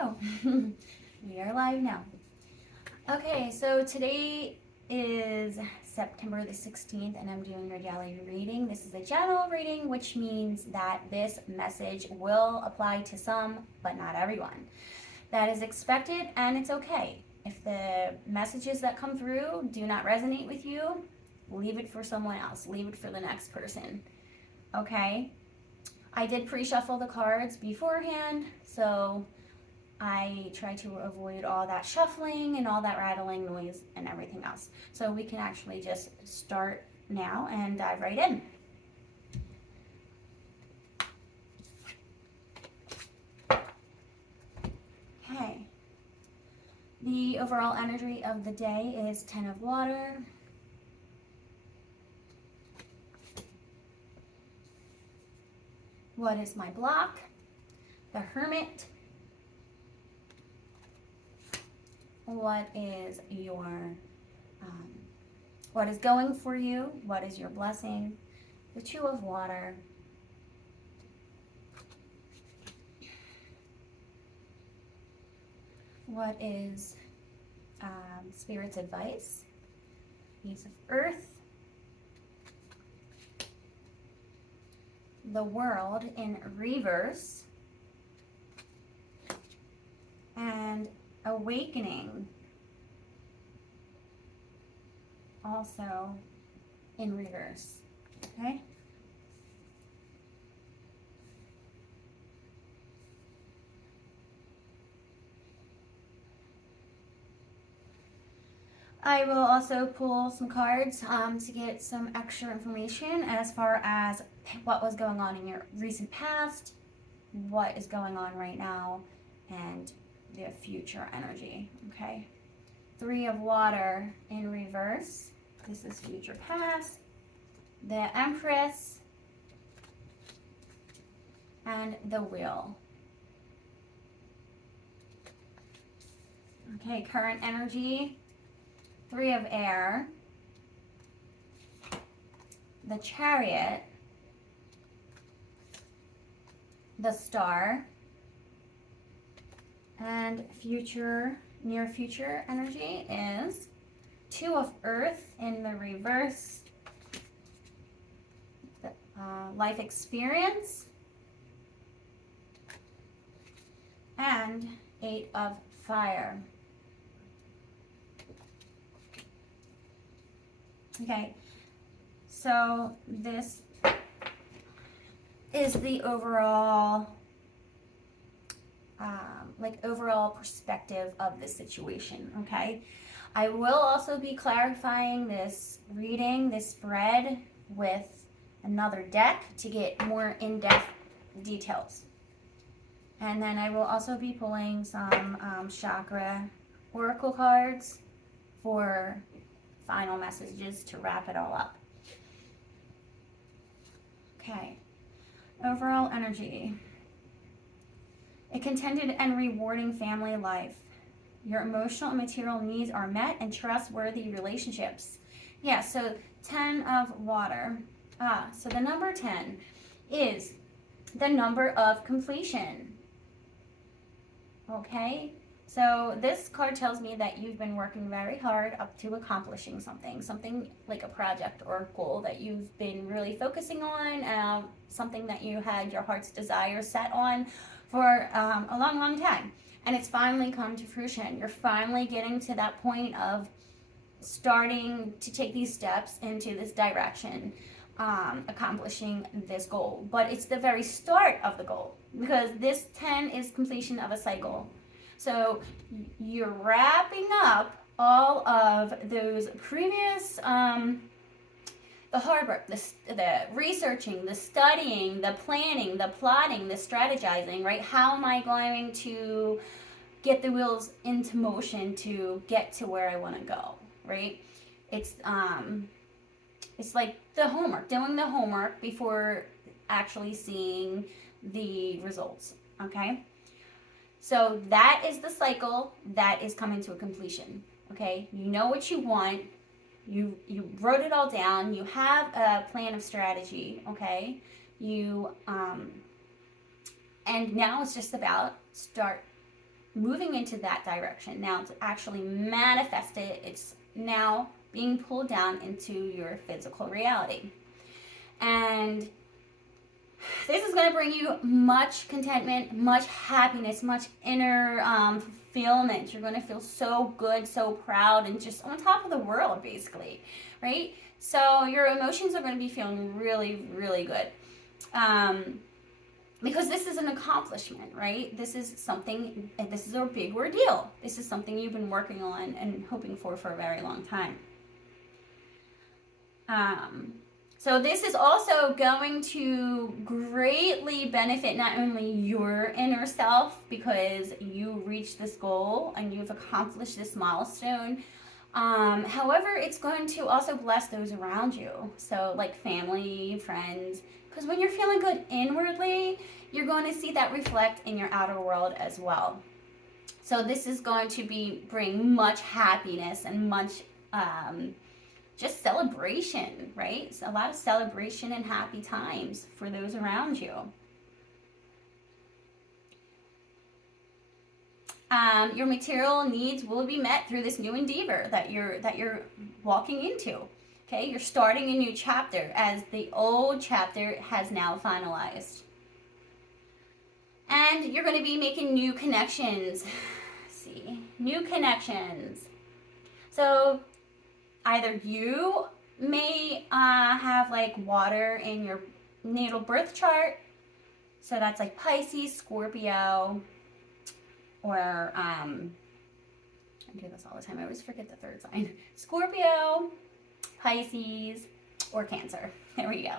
Hello. We are live now. Okay, so today is September the 16th and I'm doing your daily reading. This is a general reading, which means that this message will apply to some, but not everyone. That is expected and it's okay. If the messages that come through do not resonate with you, leave it for someone else. Leave it for the next person. Okay? I did pre-shuffle the cards beforehand, so I try to avoid all that shuffling and all that rattling noise and everything else. So we can actually just start now and dive right in. Okay. The overall energy of the day is 10 of water. What is my block? The Hermit. What is your, what is going for you? What is your blessing? The Two of Water. What is Spirit's advice? Ace of Earth. The World in reverse. And Awakening, also in reverse, okay? I will also pull some cards to get some extra information as far as what was going on in your recent past, what is going on right now, and the future energy, okay? Three of Water in reverse. This is future past. The Empress. And the Wheel. Okay, current energy. Three of Air. The Chariot. The Star. And future, near future energy is Two of Earth in the reverse, the, life experience, and Eight of Fire. Okay, so this is the overall overall perspective of the situation, okay? I will also be clarifying this reading, this spread, with another deck to get more in-depth details. And then I will also be pulling some Chakra oracle cards for final messages to wrap it all up. Okay, overall energy. A contented and rewarding family life. Your emotional and material needs are met and trustworthy relationships. Yeah, so 10 of Water. So the number 10 is the number of completion. Okay? So this card tells me that you've been working very hard up to accomplishing something like a project or a goal that you've been really focusing on, something that you had your heart's desire set on for a long, long time. And it's finally come to fruition. You're finally getting to that point of starting to take these steps into this direction, accomplishing this goal. But it's the very start of the goal, because this 10 is completion of a cycle. So you're wrapping up all of those previous the hard work, the researching, the studying, the planning, the plotting, the strategizing, right? How am I going to get the wheels into motion to get to where I want to go, right? It's like the homework, doing the homework before actually seeing the results, okay? So that is the cycle that is coming to a completion, okay? You know what you want. You wrote it all down. You have a plan of strategy, okay? And now it's just about start moving into that direction. Now to actually manifest it, it's now being pulled down into your physical reality. And this is going to bring you much contentment, much happiness, much inner fulfillment. You're going to feel so good, so proud, and just on top of the world, basically, right? So your emotions are going to be feeling really, really good. Because this is an accomplishment, right? This is something, this is a big ordeal. This is something you've been working on and hoping for a very long time. So this is also going to greatly benefit not only your inner self because you reached this goal and you've accomplished this milestone. However, it's going to also bless those around you. So like family, friends, because when you're feeling good inwardly, you're going to see that reflect in your outer world as well. So this is going to bring much happiness and much just celebration, right? So a lot of celebration and happy times for those around you. Your material needs will be met through this new endeavor that you're walking into. Okay, you're starting a new chapter as the old chapter has now finalized. And you're going to be making new connections. Let's see, new connections. So either you may have like water in your natal birth chart. So that's like Pisces, Scorpio, or I do this all the time. I always forget the third sign. Scorpio, Pisces, or Cancer. There we go.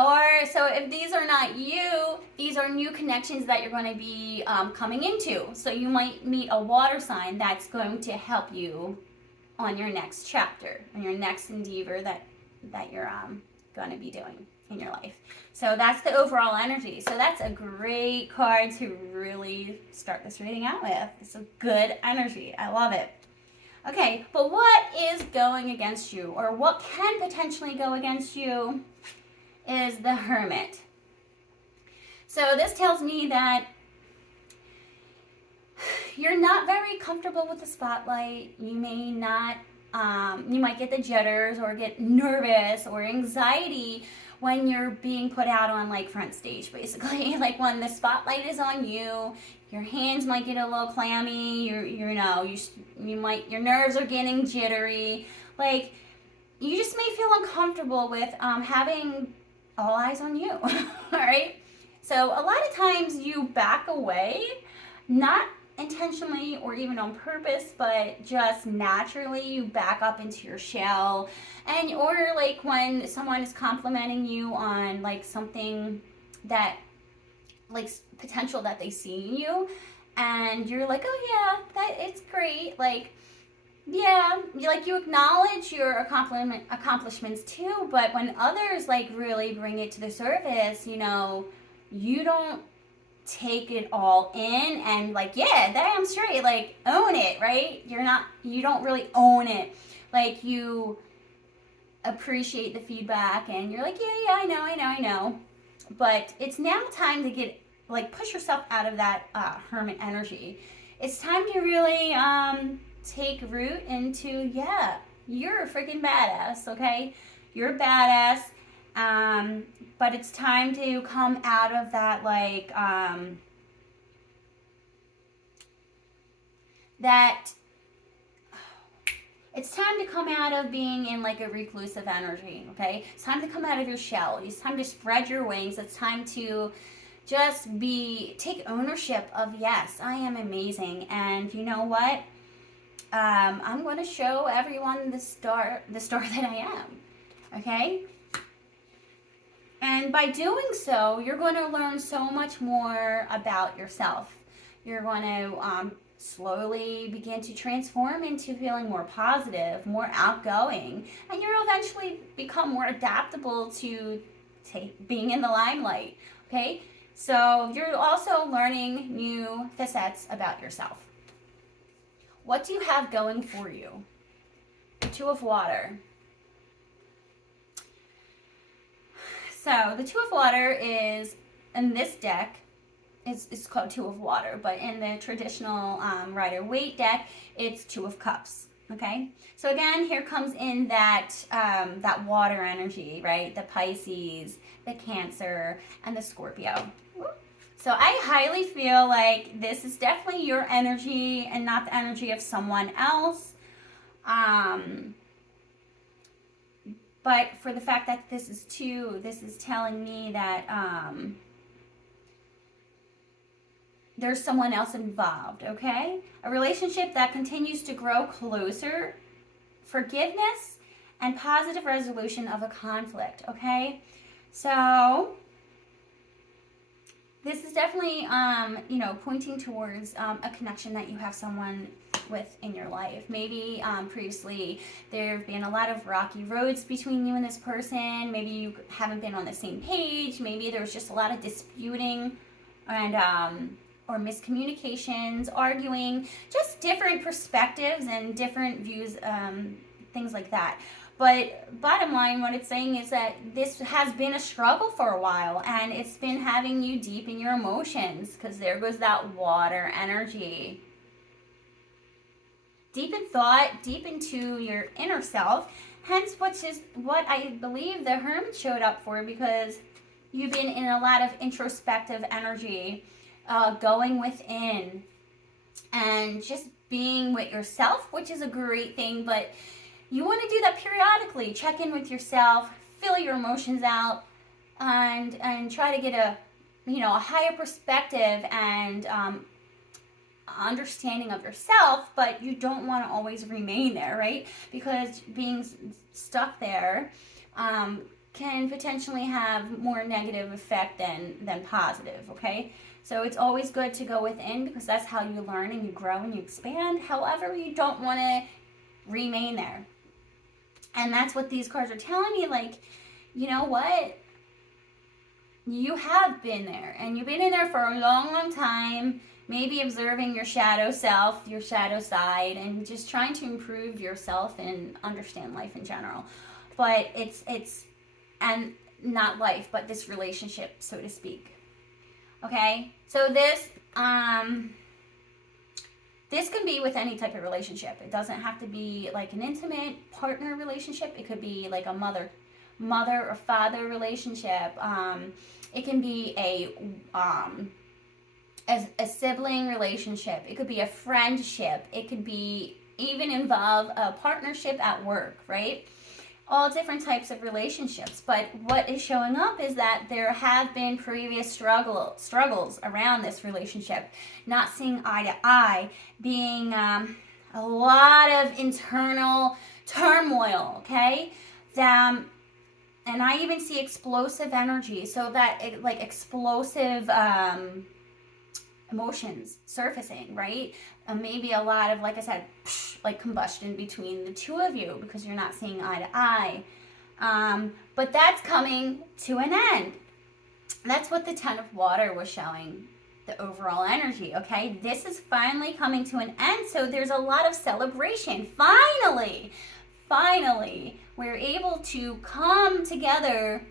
Or, so if these are not you, these are new connections that you're going to be coming into. So you might meet a water sign that's going to help you on your next chapter, on your next endeavor that you're going to be doing in your life. So that's the overall energy. So that's a great card to really start this reading out with. It's a good energy. I love it. Okay, but what is going against you, or what can potentially go against you, is the Hermit. So this tells me that you're not very comfortable with the spotlight. You may not, you might get the jitters or get nervous or anxiety when you're being put out on like front stage, basically. Like when the spotlight is on you, your hands might get a little clammy. You might, your nerves are getting jittery. Like you just may feel uncomfortable with having all eyes on you. All right. So a lot of times you back away, not intentionally or even on purpose, but just naturally you back up into your shell. And or like when someone is complimenting you on like something that like potential that they see in you, and you're like, oh yeah, that it's great, like yeah, you acknowledge your accomplishments too, but when others like really bring it to the surface, you don't take it all in and like, yeah, damn straight, like own it, right? You don't really own it. Like you appreciate the feedback and you're like, yeah, I know. But it's now time to get, like, push yourself out of that hermit energy. It's time to really take root into, yeah, you're a freaking badass, okay? You're a badass. But it's time to come out of that, like, it's time to come out of being in like a reclusive energy, okay? It's time to come out of your shell. It's time to spread your wings. It's time to just take ownership of, yes, I am amazing. And you know what? I'm going to show everyone the star that I am, okay? And by doing so, you're going to learn so much more about yourself. You're going to slowly begin to transform into feeling more positive, more outgoing, and you'll eventually become more adaptable to being in the limelight, okay? So you're also learning new facets about yourself. What do you have going for you? The Two of Water. So the Two of Water is, in this deck, it's called Two of Water, but in the traditional Rider-Waite deck, it's Two of Cups. Okay, so again, here comes in that that water energy, right? The Pisces, the Cancer, and the Scorpio. So I highly feel like this is definitely your energy and not the energy of someone else. But for the fact that this is two, this is telling me that there's someone else involved, okay? A relationship that continues to grow closer, forgiveness, and positive resolution of a conflict, okay? So this is definitely, you know, pointing towards a connection that you have someone with in your life. Maybe previously there have been a lot of rocky roads between you and this person. Maybe you haven't been on the same page. Maybe there was just a lot of disputing and or miscommunications, arguing, just different perspectives and different views, things like that. But bottom line, what it's saying is that this has been a struggle for a while, and it's been having you deep in your emotions, because there goes that water energy. Deep in thought, deep into your inner self, hence which is what I believe the Hermit showed up for, because you've been in a lot of introspective energy, going within and just being with yourself, which is a great thing, but you want to do that periodically. Check in with yourself, feel your emotions out, and try to get a, you know, a higher perspective and understanding of yourself. But you don't want to always remain there, right? Because being stuck there can potentially have more negative effect than positive. Okay, so it's always good to go within, because that's how you learn and you grow and you expand. However, you don't want to remain there. And that's what these cards are telling me, like, you know what? You have been there, and you've been in there for a long, long time, maybe observing your shadow self, your shadow side, and just trying to improve yourself and understand life in general. But it's and not life, but this relationship, so to speak. Okay? So this can be with any type of relationship. It doesn't have to be like an intimate partner relationship. It could be like a mother or father relationship. It can be a sibling relationship. It could be a friendship. It could be even involve a partnership at work, right? All different types of relationships. But what is showing up is that there have been previous struggles around this relationship, not seeing eye to eye, being a lot of internal turmoil, okay? And I even see explosive energy, so that like explosive emotions surfacing, right? Maybe a lot of, like I said, like combustion between the two of you, because you're not seeing eye to eye. But that's coming to an end. That's what the Ten of Water was showing, the overall energy, okay? This is finally coming to an end, so there's a lot of celebration. Finally, we're able to come together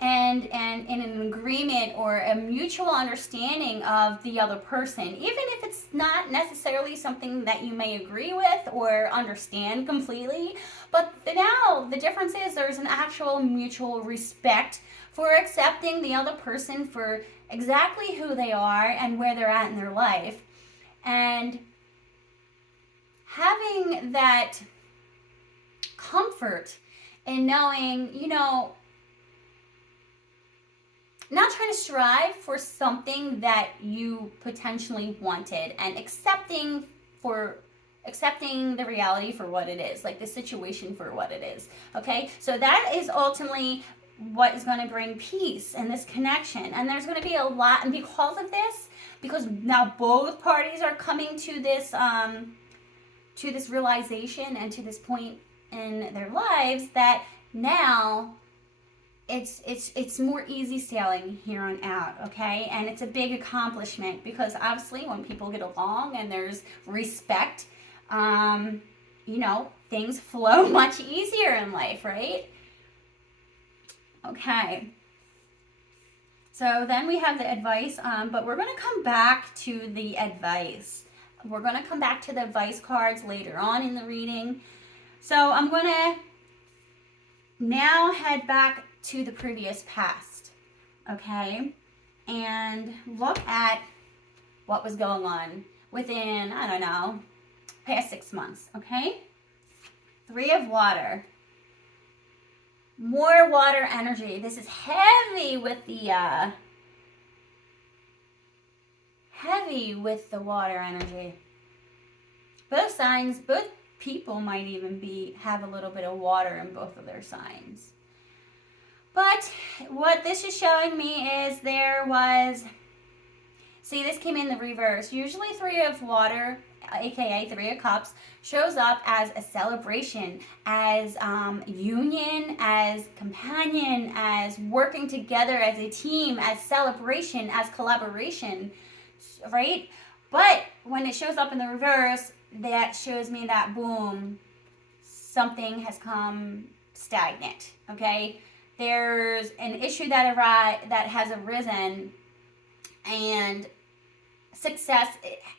and in an agreement or a mutual understanding of the other person, even if it's not necessarily something that you may agree with or understand completely. But now the difference is there's an actual mutual respect for accepting the other person for exactly who they are and where they're at in their life, and having that comfort in knowing, you know, not trying to strive for something that you potentially wanted, and accepting the reality for what it is, like the situation for what it is, okay? So that is ultimately what is going to bring peace and this connection. And there's going to be a lot, and because of this, because now both parties are coming to this realization and to this point in their lives, that now it's more easy sailing here on out, okay? And it's a big accomplishment, because obviously when people get along and there's respect, you know, things flow much easier in life, right? Okay. So then we have the advice, but we're going to come back to the advice. We're going to come back to the advice cards later on in the reading. So I'm going to now head back to the previous past, okay? And look at what was going on within, I don't know, past 6 months, okay? 3 of water. More water energy. This is heavy with the water energy. Both signs, both people might even have a little bit of water in both of their signs. But what this is showing me is see, this came in the reverse. Usually 3 of water, aka 3 of cups, shows up as a celebration, as union, as companion, as working together as a team, as celebration, as collaboration, right? But when it shows up in the reverse, that shows me that, boom, something has come stagnant, okay? There's an issue that has arisen, and success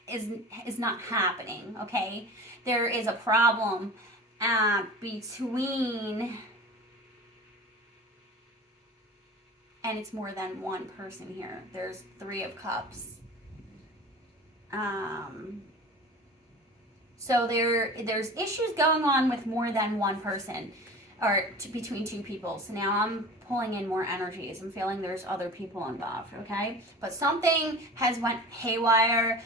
is not happening, okay? There is a problem between, and it's more than one person here. There's 3 of cups. So there's issues going on with more than one person, or between 2 people. So now I'm pulling in more energies. I'm feeling there's other people involved, okay? But something has went haywire,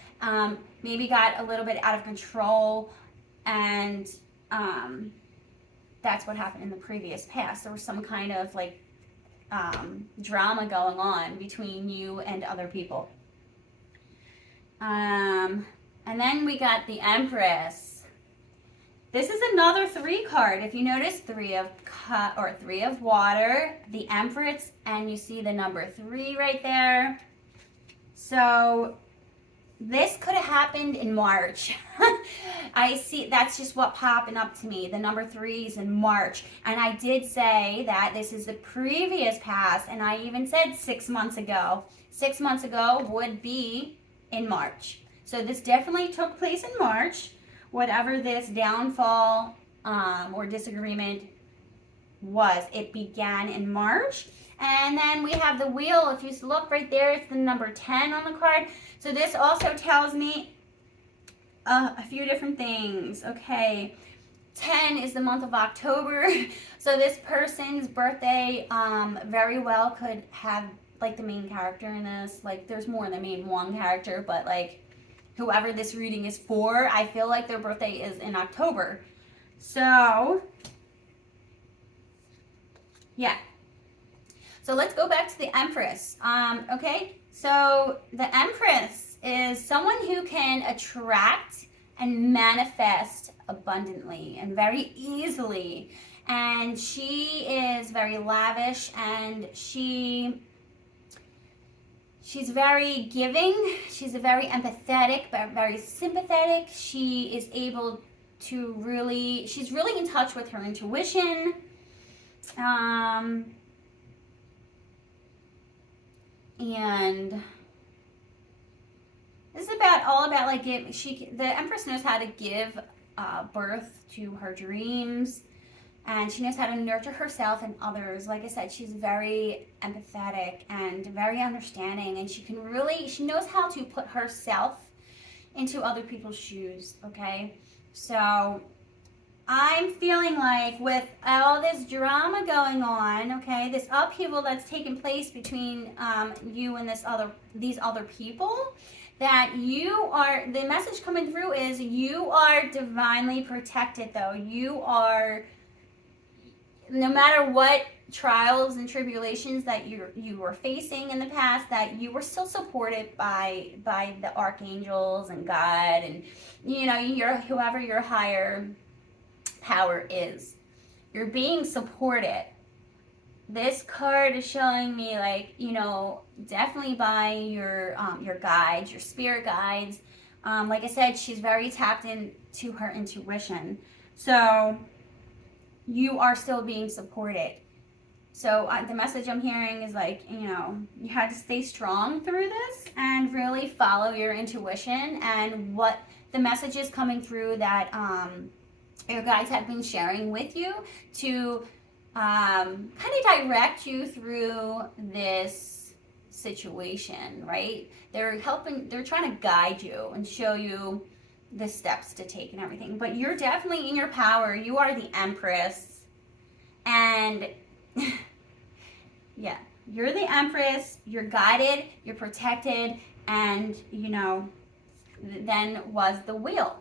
maybe got a little bit out of control, and that's what happened in the previous past. There was some kind of like drama going on between you and other people. And then we got the Empress. This is another 3 card. If you notice, 3 of water, the Empress, and you see the number 3 right there. So this could have happened in March. I see, that's just what popping up to me. The number 3 is in March. And I did say that this is the previous past, and I even said 6 months ago. 6 months ago would be in March. So this definitely took place in March. Whatever this downfall or disagreement was, it began in March. And then we have the wheel. If you look right there, it's the number 10 on the card. So this also tells me a few different things. Okay, 10 is the month of October. So this person's birthday very well could have like the main character in this. Like there's more than main one character, but like whoever this reading is for, I feel like their birthday is in October. So, yeah. So let's go back to the Empress. Okay, so the Empress is someone who can attract and manifest abundantly and very easily. And she is very lavish, and she's very giving. She's very empathetic, but very sympathetic. She is able to she's really in touch with her intuition. And this is all about like the Empress knows how to give birth to her dreams. And she knows how to nurture herself and others. Like I said, she's very empathetic and very understanding. And she knows how to put herself into other people's shoes, okay? So I'm feeling like with all this drama going on, okay, this upheaval that's taking place between you and these other people, that the message coming through is you are divinely protected, though. You are, no matter what trials and tribulations that you were facing in the past, that you were still supported by the archangels and God and whoever your higher power is. You're being supported. This card is showing me definitely by your guides, your spirit guides. Like I said, she's very tapped into her intuition. So you are still being supported. So the message I'm hearing is like, you know, you had to stay strong through this and really follow your intuition and what the message is coming through that your guides have been sharing with you to kind of direct you through this situation, right? They're trying to guide you and show you the steps to take and everything. But you're definitely in your power. You are the Empress. And yeah, you're the Empress. You're guided, you're protected, and, you know, then was the Wheel.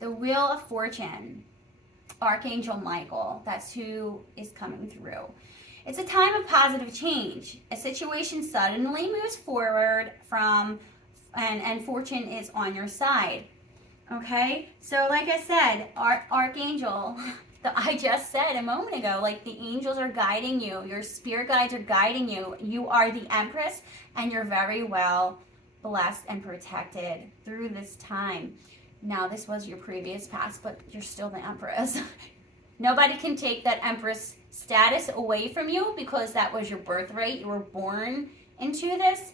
The Wheel of Fortune. Archangel Michael, that's who is coming through. It's a time of positive change. A situation suddenly moves forward and fortune is on your side. Okay? So like I said, Archangel, I just said a moment ago, like the angels are guiding you, your spirit guides are guiding you. You are the Empress and you're very well blessed and protected through this time. Now, this was your previous past, but you're still the Empress. Nobody can take that Empress status away from you because that was your birthright. You were born into this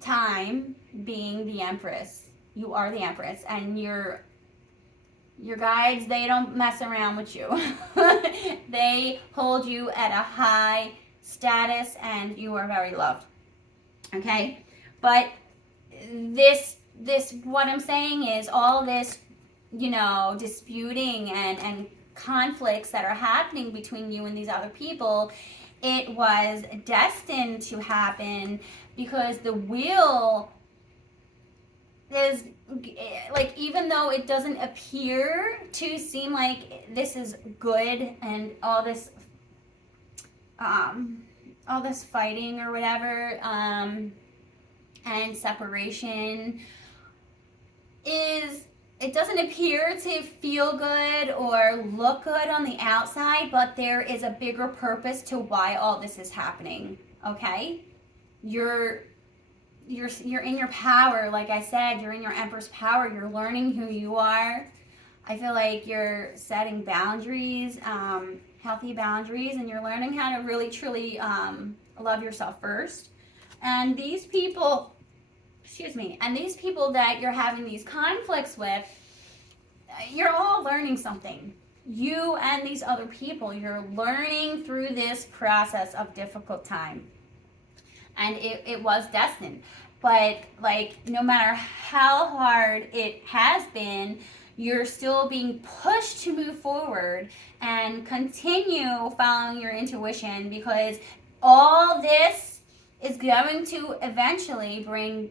time being the Empress. You are the Empress, and your guides, they don't mess around with you. They hold you at a high status, and you are very loved. Okay? But this what I'm saying is all this, you know, disputing and conflicts that are happening between you and these other people, it was destined to happen because the Wheel is like, even though it doesn't appear to seem like this is good and all this fighting or whatever, and separation it doesn't appear to feel good or look good on the outside, but there is a bigger purpose to why all this is happening. Okay? You're in your power. Like I said, you're in your Empress power. You're learning who you are. I feel like you're setting boundaries, healthy boundaries, and you're learning how to really truly love yourself first. And these people that you're having these conflicts with, you're all learning something. You and these other people, you're learning through this process of difficult time. And it was destined. But, like, no matter how hard it has been, you're still being pushed to move forward and continue following your intuition, because all this is going to eventually bring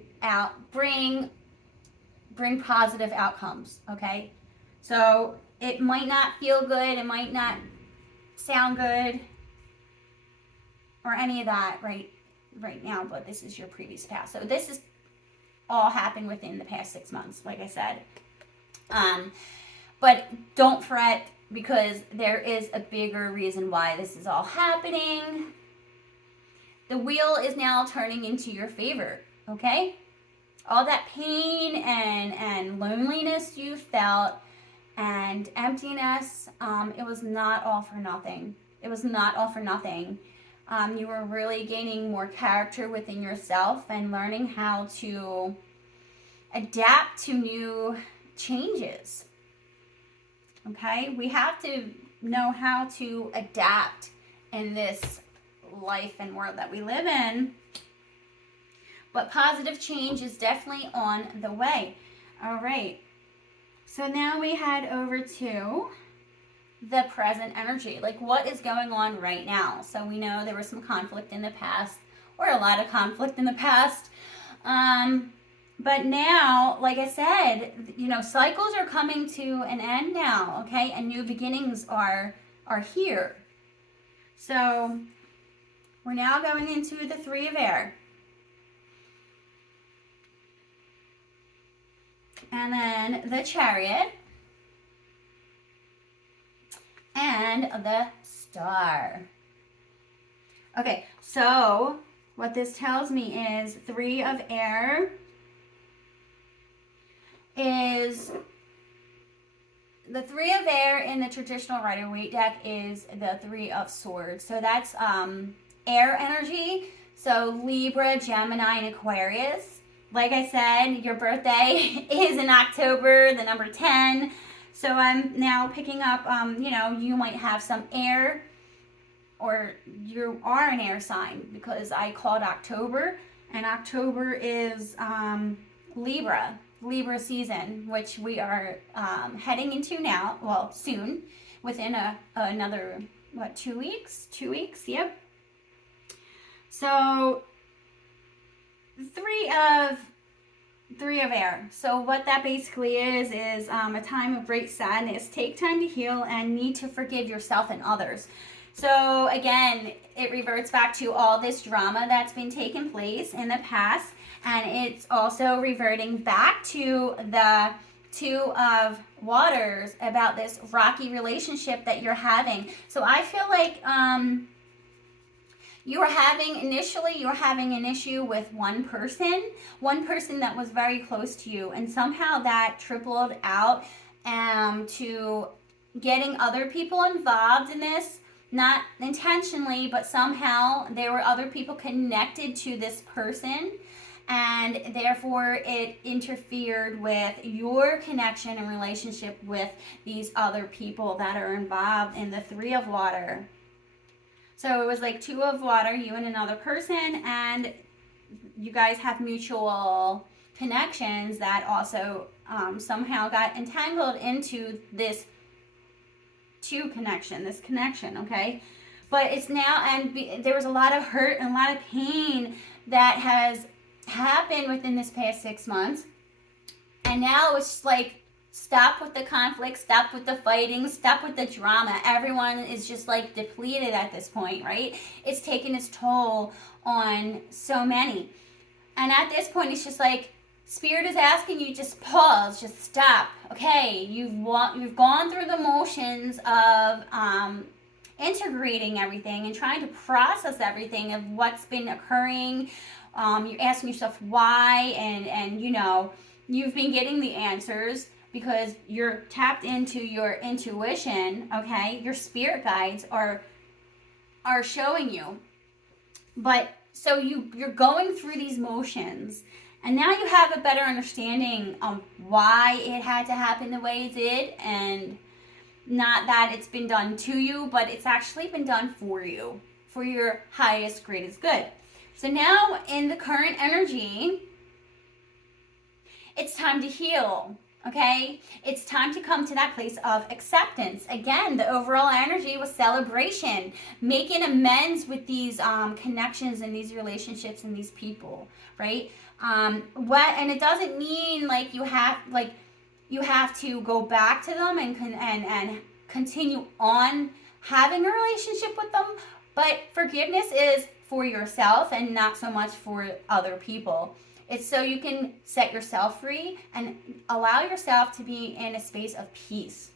positive outcomes. Okay, so it might not feel good, it might not sound good or any of that right now, but this is your previous past. So this is all happened within the past 6 months, like I said. But don't fret, because there is a bigger reason why this is all happening. The wheel is now turning into your favor, okay? All that pain and loneliness you felt and emptiness, it was not all for nothing. It was not all for nothing. You were really gaining more character within yourself and learning how to adapt to new changes. Okay? We have to know how to adapt in this life and world that we live in. But positive change is definitely on the way. All right. So now we head over to the present energy. Like, what is going on right now? So we know there was some conflict in the past, or a lot of conflict in the past. But now, like I said, you know, cycles are coming to an end now, okay? And new beginnings are here. So we're now going into the Three of Air. And then the Chariot. And the Star. Okay, so what this tells me is Three of Air is the Three of Air in the traditional Rider-Waite deck is the Three of Swords. So that's air energy. So Libra, Gemini, and Aquarius. Like I said, your birthday is in October, the number 10. So I'm now picking up, you might have some air, or you are an air sign, because I called October, and October is Libra season, which we are heading into now, well, soon, within another, 2 weeks? 2 weeks, yep. So, three of air. So what that basically is a time of great sadness. Take time to heal and need to forgive yourself and others. So again, it reverts back to all this drama that's been taking place in the past, and it's also reverting back to the Two of Waters about this rocky relationship that you're having. So I feel like you were having an issue with one person that was very close to you, and somehow that trickled out to getting other people involved in this, not intentionally, but somehow there were other people connected to this person, and therefore it interfered with your connection and relationship with these other people that are involved in the Three of Water. So it was like Two of Water, you and another person, and you guys have mutual connections that also somehow got entangled into this this connection, okay? But it's now, and there was a lot of hurt and a lot of pain that has happened within this past 6 months, and now it's just like, stop with the conflict, stop with the fighting, stop with the drama. Everyone is just like depleted at this point, right? It's taken its toll on so many. And at this point, it's just like, Spirit is asking you, just pause, just stop. Okay, you've gone through the motions of integrating everything and trying to process everything of what's been occurring. You're asking yourself why, and you've been getting the answers, because you're tapped into your intuition, okay? Your spirit guides are showing you. But so you're going through these motions, and now you have a better understanding of why it had to happen the way it did, and not that it's been done to you, but it's actually been done for you, for your highest, greatest good. So now in the current energy, it's time to heal. Okay, it's time to come to that place of acceptance. Again, the overall energy was celebration, making amends with these connections and these relationships and these people, right? And it doesn't mean like you have to go back to them and continue on having a relationship with them. But forgiveness is for yourself and not so much for other people. It's so you can set yourself free and allow yourself to be in a space of peace,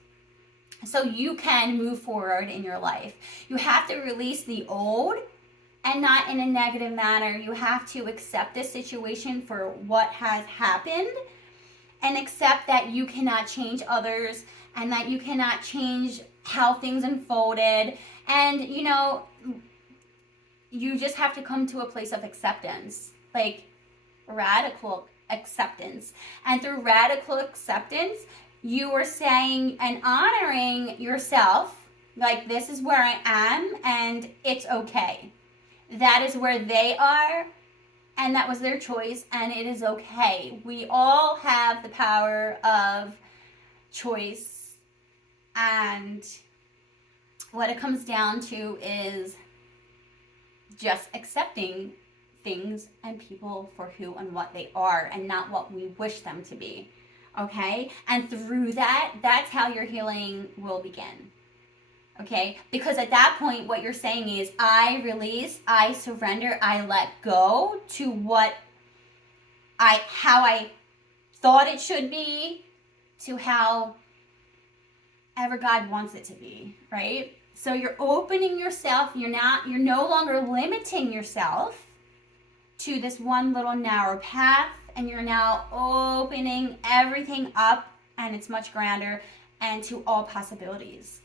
so you can move forward in your life. You have to release the old, and not in a negative manner. You have to accept this situation for what has happened, and accept that you cannot change others, and that you cannot change how things unfolded. And, you just have to come to a place of acceptance. Like, radical acceptance. And through radical acceptance, you are saying and honoring yourself, like, this is where I am and it's okay. That is where they are, and that was their choice, and it is okay. We all have the power of choice, and what it comes down to is just accepting things and people for who and what they are, and not what we wish them to be. Okay? And through that, that's how your healing will begin. Okay? Because at that point, what you're saying is, I release, I surrender, I let go to how I thought it should be, to how ever God wants it to be, right? So you're opening yourself, you're no longer limiting yourself to this one little narrow path, and you're now opening everything up, and it's much grander, and to all possibilities.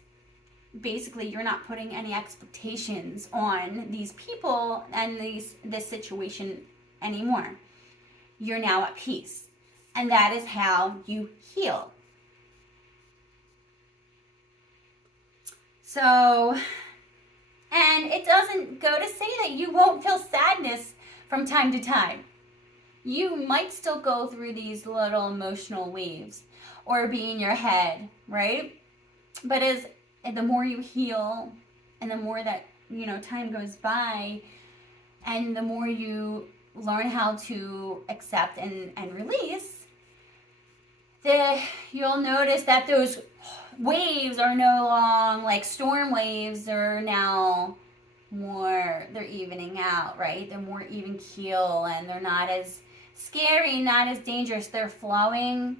Basically, you're not putting any expectations on these people and this situation anymore. You're now at peace. And that is how you heal. So, and it doesn't go to say that you won't feel sadness from time to time. You might still go through these little emotional waves or be in your head, right? But the more you heal and the more that, time goes by and the more you learn how to accept and release, you'll notice that those waves are no longer like storm waves. They're now they're evening out, right? They're more even keel and they're not as scary, not as dangerous. They're flowing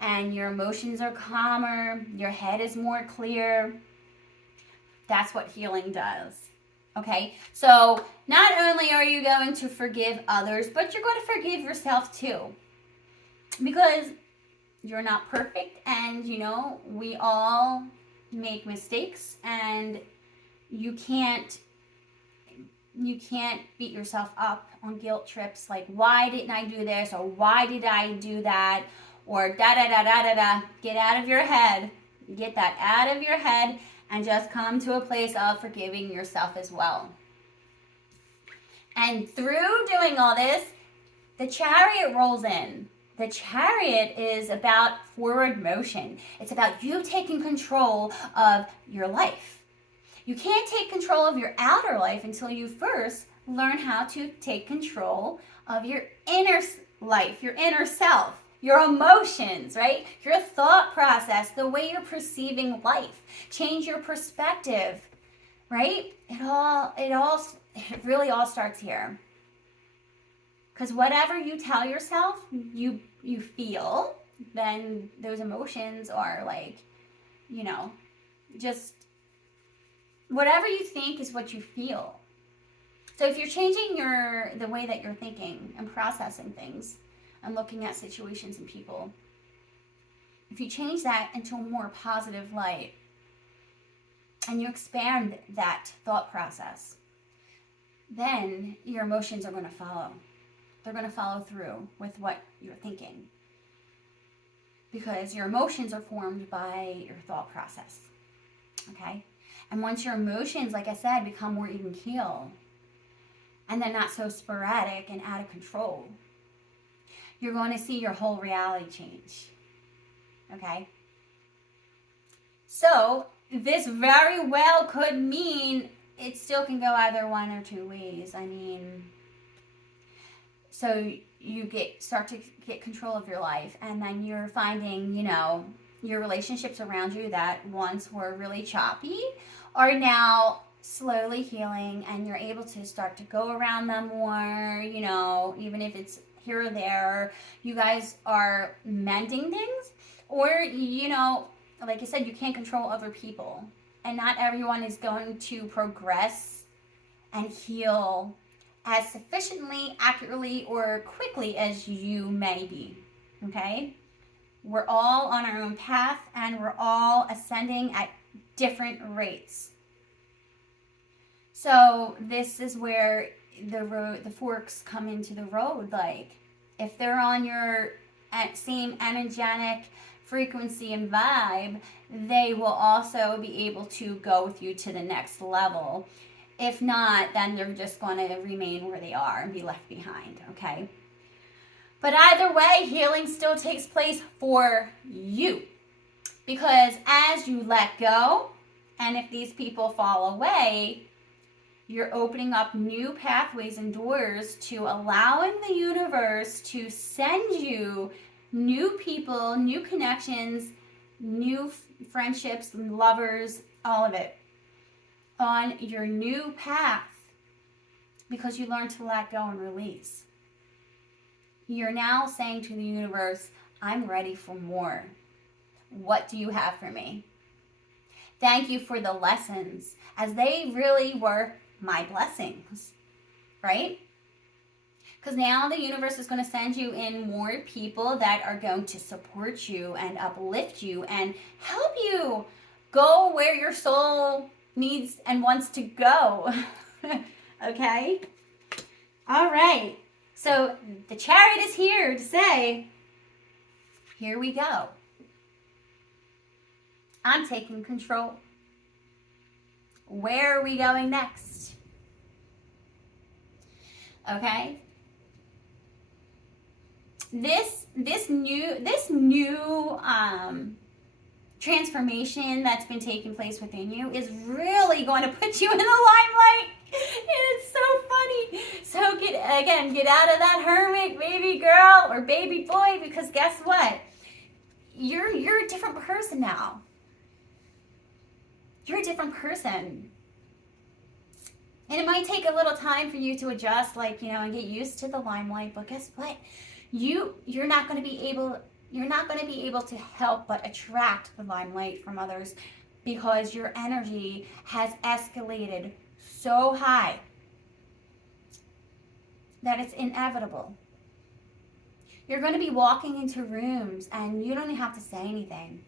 and your emotions are calmer. Your head is more clear. That's what healing does. Okay? So not only are you going to forgive others, but you're going to forgive yourself too. Because you're not perfect and, we all make mistakes and you can't beat yourself up on guilt trips like, why didn't I do this or why did I do that or da-da-da-da-da-da. Get out of your head. Get that out of your head and just come to a place of forgiving yourself as well. And through doing all this, the chariot rolls in. The chariot is about forward motion. It's about you taking control of your life. You can't take control of your outer life until you first learn how to take control of your inner life, your inner self, your emotions, right? Your thought process, the way you're perceiving life. Change your perspective, right? It really all starts here. Because whatever you tell yourself, you feel, then those emotions are like, just whatever you think is what you feel. So if you're changing the way that you're thinking and processing things and looking at situations and people, if you change that into a more positive light and you expand that thought process, then your emotions are going to follow. They're going to follow through with what you're thinking. Because your emotions are formed by your thought process. Okay? And once your emotions, like I said, become more even keel, and they're not so sporadic and out of control, you're going to see your whole reality change. Okay? So, this very well could mean it still can go either one or two ways. I mean, so you start to get control of your life, and then you're finding, your relationships around you that once were really choppy are now slowly healing, and you're able to start to go around them more, even if it's here or there. You guys are mending things, or, like I said, you can't control other people, and not everyone is going to progress and heal as sufficiently, accurately, or quickly as you may be, okay? We're all on our own path, and we're all ascending at different rates. So this is where the forks come into the road. Like, if they're on your same energetic frequency and vibe, they will also be able to go with you to the next level. If not, then they're just going to remain where they are and be left behind, okay? But either way, healing still takes place for you. Because as you let go, and if these people fall away, you're opening up new pathways and doors to allowing the universe to send you new people, new connections, new friendships, lovers, all of it, on your new path, because you learn to let go and release. You're now saying to the universe, I'm ready for more. What do you have for me? Thank you for the lessons, as they really were my blessings, right? Because now the universe is going to send you in more people that are going to support you and uplift you and help you go where your soul needs and wants to go. Okay? All right. So the Chariot is here to say, here we go. I'm taking control. Where are we going next? Okay? This new transformation that's been taking place within you is really going to put you in the limelight. It's so funny. So get out of that hermit, baby girl or baby boy, because guess what? You're a different person now. You're a different person. And it might take a little time for you to adjust, and get used to the limelight, but guess what? You're not going to be able to help but attract the limelight from others, because your energy has escalated so high that it's inevitable. You're going to be walking into rooms and you don't even have to say anything.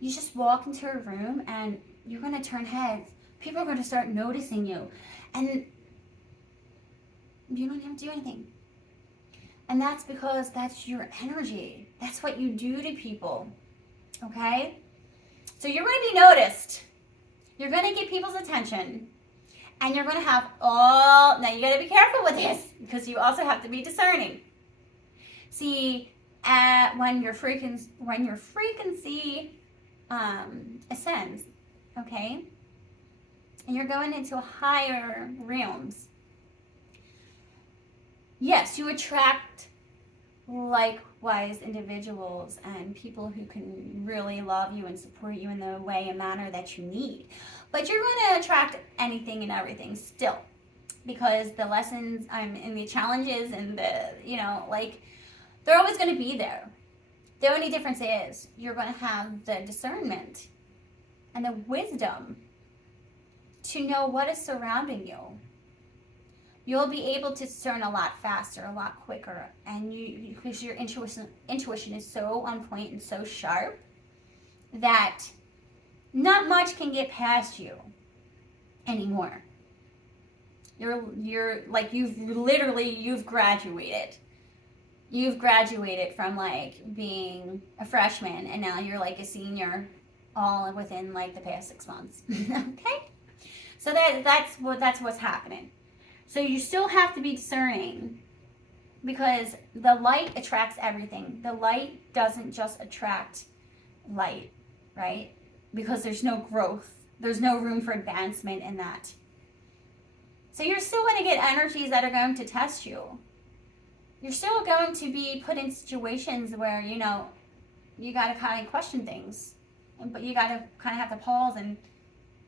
You just walk into a room and you're going to turn heads. People are going to start noticing you, and you don't have to do anything. And that's because that's your energy. That's what you do to people. Okay? So you're going to be noticed. You're going to get people's attention. And you're going to have now you got to be careful with this, because you also have to be discerning. See, when your frequency ascends, okay? And you're going into higher realms. Yes, you attract likewise individuals and people who can really love you and support you in the way and manner that you need. But you're going to attract anything and everything still, because the lessons and the challenges and they're always going to be there. The only difference is you're going to have the discernment and the wisdom to know what is surrounding you. You'll be able to discern a lot faster, a lot quicker, and because your intuition is so on point and so sharp that not much can get past you anymore. You're like you've graduated. You've graduated from being a freshman, and now you're a senior, all within the past 6 months. Okay, so that's what's happening. So you still have to be discerning, because the light attracts everything. The light doesn't just attract light, right? Because there's no growth. There's no room for advancement in that. So you're still going to get energies that are going to test you. You're still going to be put in situations where, you got to kind of question things. But you got to kind of have to pause, and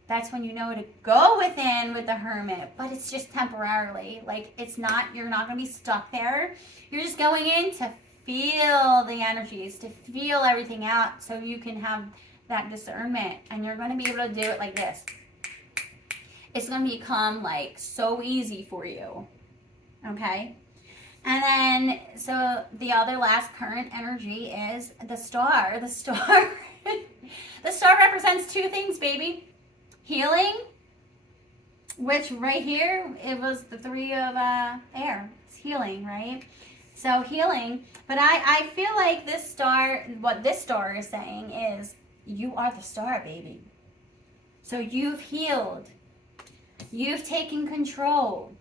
that's when you know to go within with the hermit. But it's just temporarily. You're not going to be stuck there. You're just going in to feel the energies, to feel everything out, so you can have that discernment. And you're going to be able to do it like this. It's going to become so easy for you. Okay? And then, so the other last current energy is the star. The star, the star represents two things, baby. Healing, which right here, it was the three of air. It's healing, right? So healing, but I feel like this star, what this star is saying is, you are the star, baby. So you've healed. You've taken control.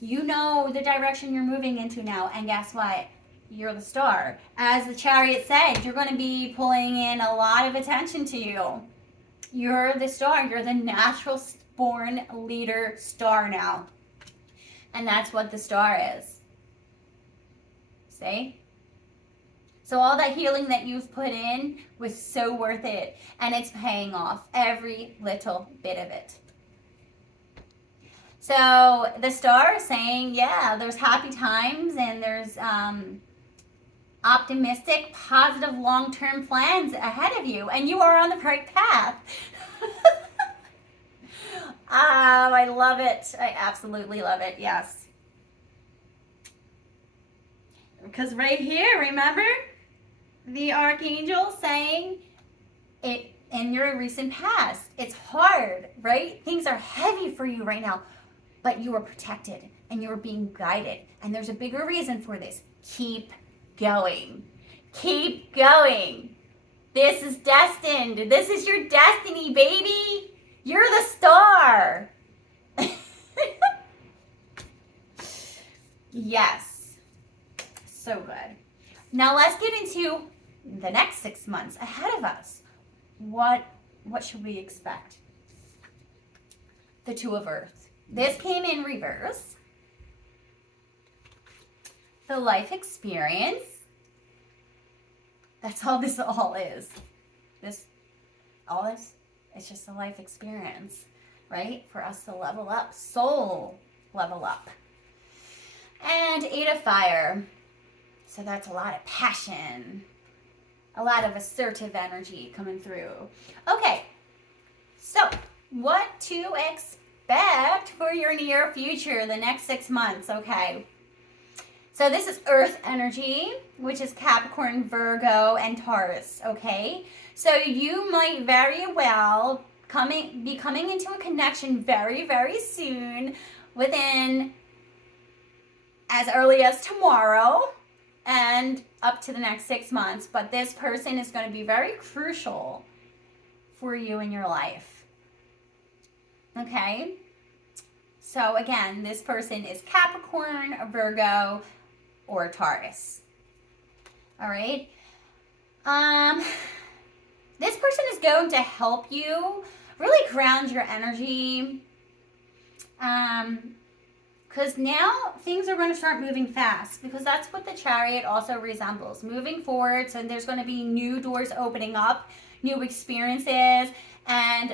You know the direction you're moving into now. And guess what? You're the star. As the Chariot said, you're going to be pulling in a lot of attention to you. You're the star. You're the natural born leader star now. And that's what the star is. See? So all that healing that you've put in was so worth it. And it's paying off, every little bit of it. So the star is saying, yeah, there's happy times and there's optimistic, positive, long-term plans ahead of you. And you are on the right path. I love it. I absolutely love it. Yes. Because right here, remember? The archangel saying it in your recent past. It's hard, right? Things are heavy for you right now, but you are protected and you are being guided. And there's a bigger reason for this. Keep going. Keep going. This is destined. This is your destiny, baby. You're the star. Yes. So good. Now let's get into the next 6 months ahead of us. What should we expect? The Two of Earth. This came in reverse. The life experience. That's all this all is. All this, it's just a life experience, right? For us to level up, soul level up. And Eight of Fire. So that's a lot of passion. A lot of assertive energy coming through. Okay, so what to expect for your near future, the next 6 months, okay? So this is Earth energy, which is Capricorn, Virgo, and Taurus, okay? So you might very well be coming into a connection very, very soon, within as early as tomorrow, and up to the next 6 months. But this person is going to be very crucial for you in your life. Okay? So again, this person is Capricorn, Virgo, or Taurus. All right? This person is going to help you really ground your energy. Because now things are going to start moving fast, because that's what the Chariot also resembles. Moving forward, so there's going to be new doors opening up, new experiences, and,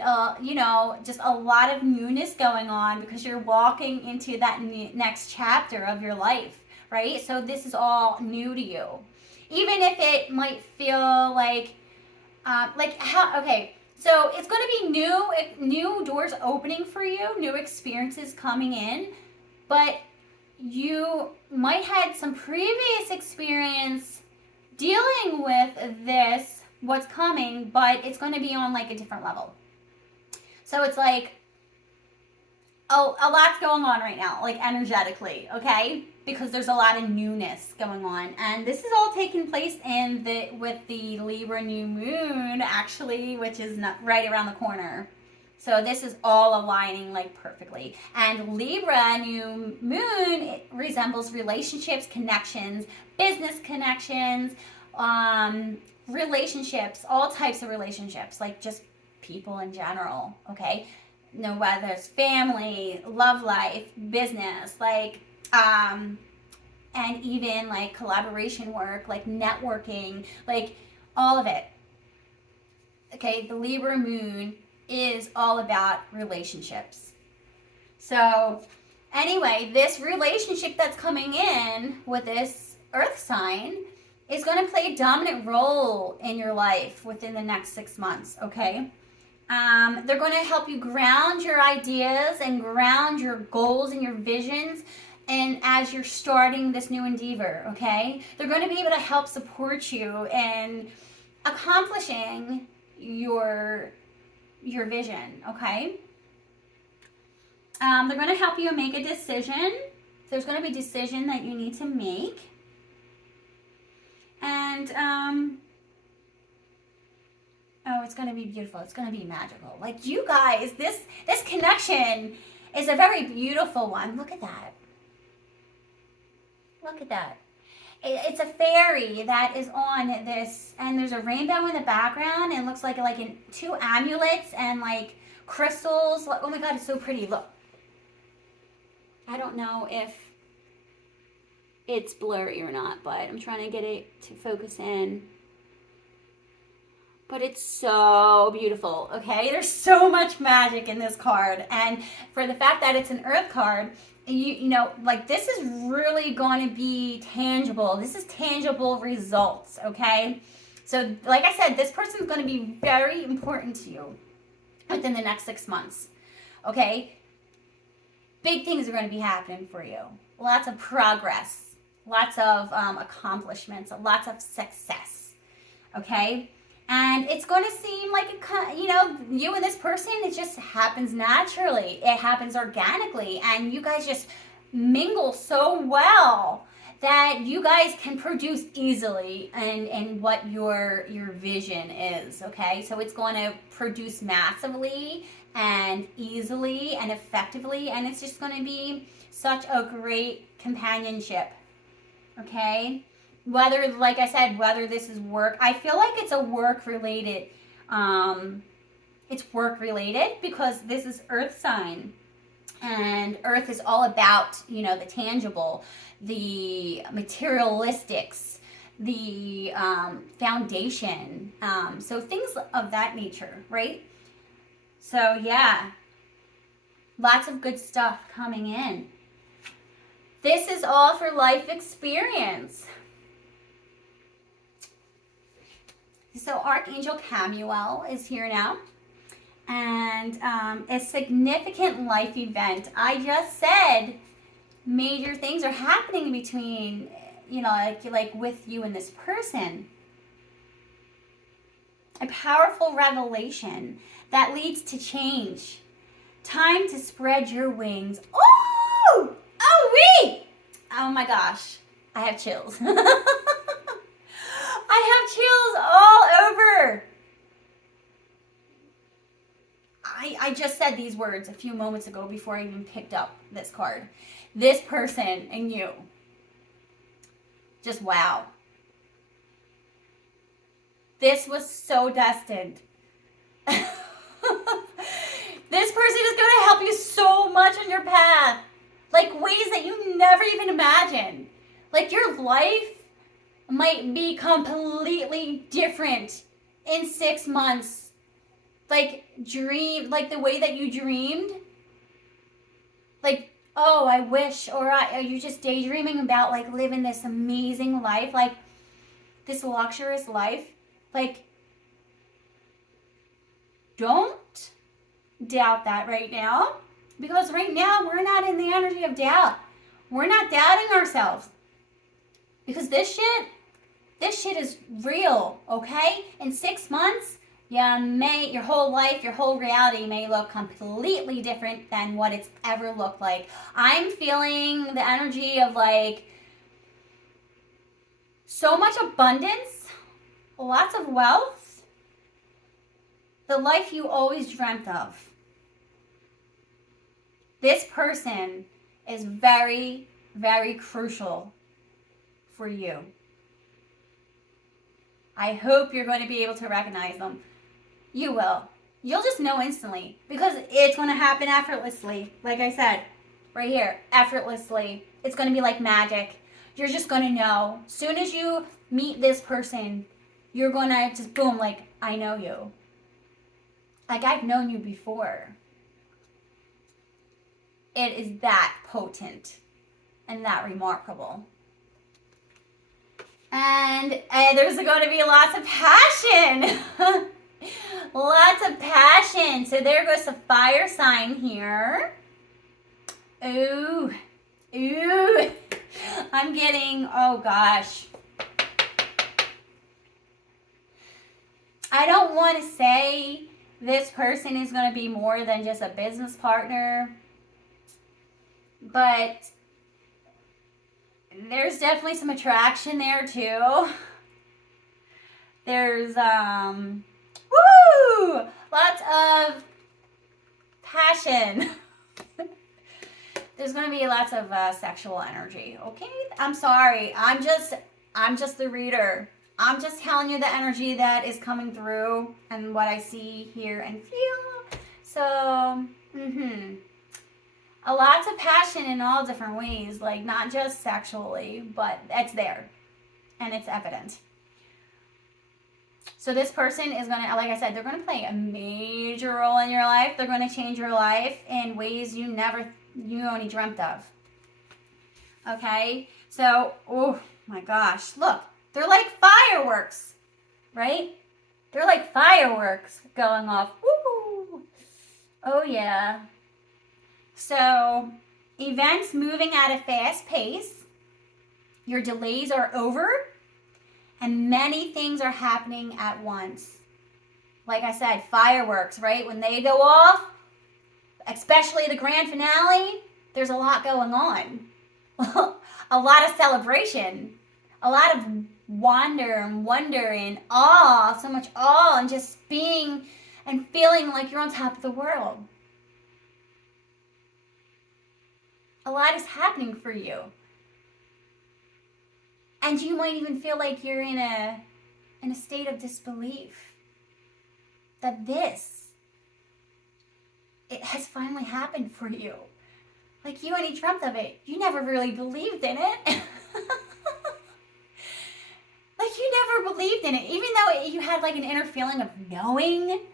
just a lot of newness going on, because you're walking into that next chapter of your life, right? So this is all new to you. Even if it might feel like so it's going to be new doors opening for you, new experiences coming in. But you might had some previous experience dealing with this, what's coming, but it's going to be on like a different level. So it's like, a lot's going on right now, like energetically, okay? Because there's a lot of newness going on. And this is all taking place with the Libra new moon, actually, which is right around the corner. So this is all aligning like perfectly. And Libra new moon, it resembles relationships, connections, business connections, relationships, all types of relationships, like just people in general, okay? Whether it's family, love life, business, like, and even like collaboration work, like networking, like all of it. Okay, the Libra moon is all about relationships. So anyway, this relationship that's coming in with this Earth sign is going to play a dominant role in your life within the next 6 months, okay? They're going to help you ground your ideas and ground your goals and your visions, and as you're starting this new endeavor, okay? They're going to be able to help support you in accomplishing your vision, okay? They're going to help you make a decision. There's going to be a decision that you need to make. And, it's going to be beautiful. It's going to be magical. Like, you guys, this connection is a very beautiful one. Look at that. Look at that. It's a fairy that is on this, and there's a rainbow in the background, and it looks like two amulets and like crystals. Oh my God, it's so pretty. Look. I don't know if it's blurry or not, but I'm trying to get it to focus in. But it's so beautiful, okay? There's so much magic in this card. And for the fact that it's an Earth card, this is really going to be tangible. This is tangible results, okay? So, like I said, this person is going to be very important to you within the next 6 months, okay? Big things are going to be happening for you. Lots of progress, lots of accomplishments, lots of success, okay? And it's going to seem like, you and this person, it just happens naturally. It happens organically. And you guys just mingle so well that you guys can produce easily and what your vision is, okay? So it's going to produce massively and easily and effectively, and it's just going to be such a great companionship, okay? Whether, like I said, whether this is work, I feel like it's a work related, it's work related because this is Earth sign, and Earth is all about, the tangible, the materialistics, the foundation, so things of that nature, right? So yeah, lots of good stuff coming in. This is all for life experience. So Archangel Camuel is here now, and a significant life event. I just said major things are happening between, like with you and this person. A powerful revelation that leads to change. Time to spread your wings. Oh! Oh my gosh. I have chills. I have chills all over. I just said these words a few moments ago before I even picked up this card. This person and you. Just wow. This was so destined. This person is going to help you so much on your path. Like ways that you never even imagined. Like your life might be completely different in 6 months. Like the way that you dreamed. Like, oh, I wish, or are you just daydreaming about like living this amazing life, like this luxurious life? Like, don't doubt that right now, because right now we're not in the energy of doubt. We're not doubting ourselves, because this shit is real, okay? In 6 months, your whole life, your whole reality may look completely different than what it's ever looked like. I'm feeling the energy of like so much abundance, lots of wealth, the life you always dreamt of. This person is very, very crucial for you. I hope you're going to be able to recognize them. You will. You'll just know instantly, because it's going to happen effortlessly. Like I said, right here, effortlessly. It's going to be like magic. You're just going to know. As soon as you meet this person, you're going to just boom, like, I know you. Like, I've known you before. It is that potent and that remarkable. And there's going to be lots of passion. Lots of passion. So there goes the fire sign here. Ooh. I'm getting, oh gosh. I don't want to say this person is going to be more than just a business partner, but there's definitely some attraction there too. There's lots of passion. There's going to be lots of sexual energy. Okay, I'm sorry. I'm just the reader. I'm just telling you the energy that is coming through and what I see, hear, and feel. So, lots of passion in all different ways, like not just sexually, but it's there and it's evident. So this person is going to, like I said, they're going to play a major role in your life. They're going to change your life in ways you only dreamt of. Okay? So, oh my gosh, look, they're like fireworks, right? They're like fireworks going off. Woo! Oh yeah. So, events moving at a fast pace. Your delays are over, and many things are happening at once. Like I said, fireworks, right? When they go off, especially the grand finale, there's a lot going on. A lot of celebration, a lot of wonder and awe, so much awe, and just being and feeling like you're on top of the world. A lot is happening for you. And you might even feel like you're in a state of disbelief that it has finally happened for you. Like you only dreamt of it. You never really believed in it. Like you never believed in it. Even though you had like an inner feeling of knowing.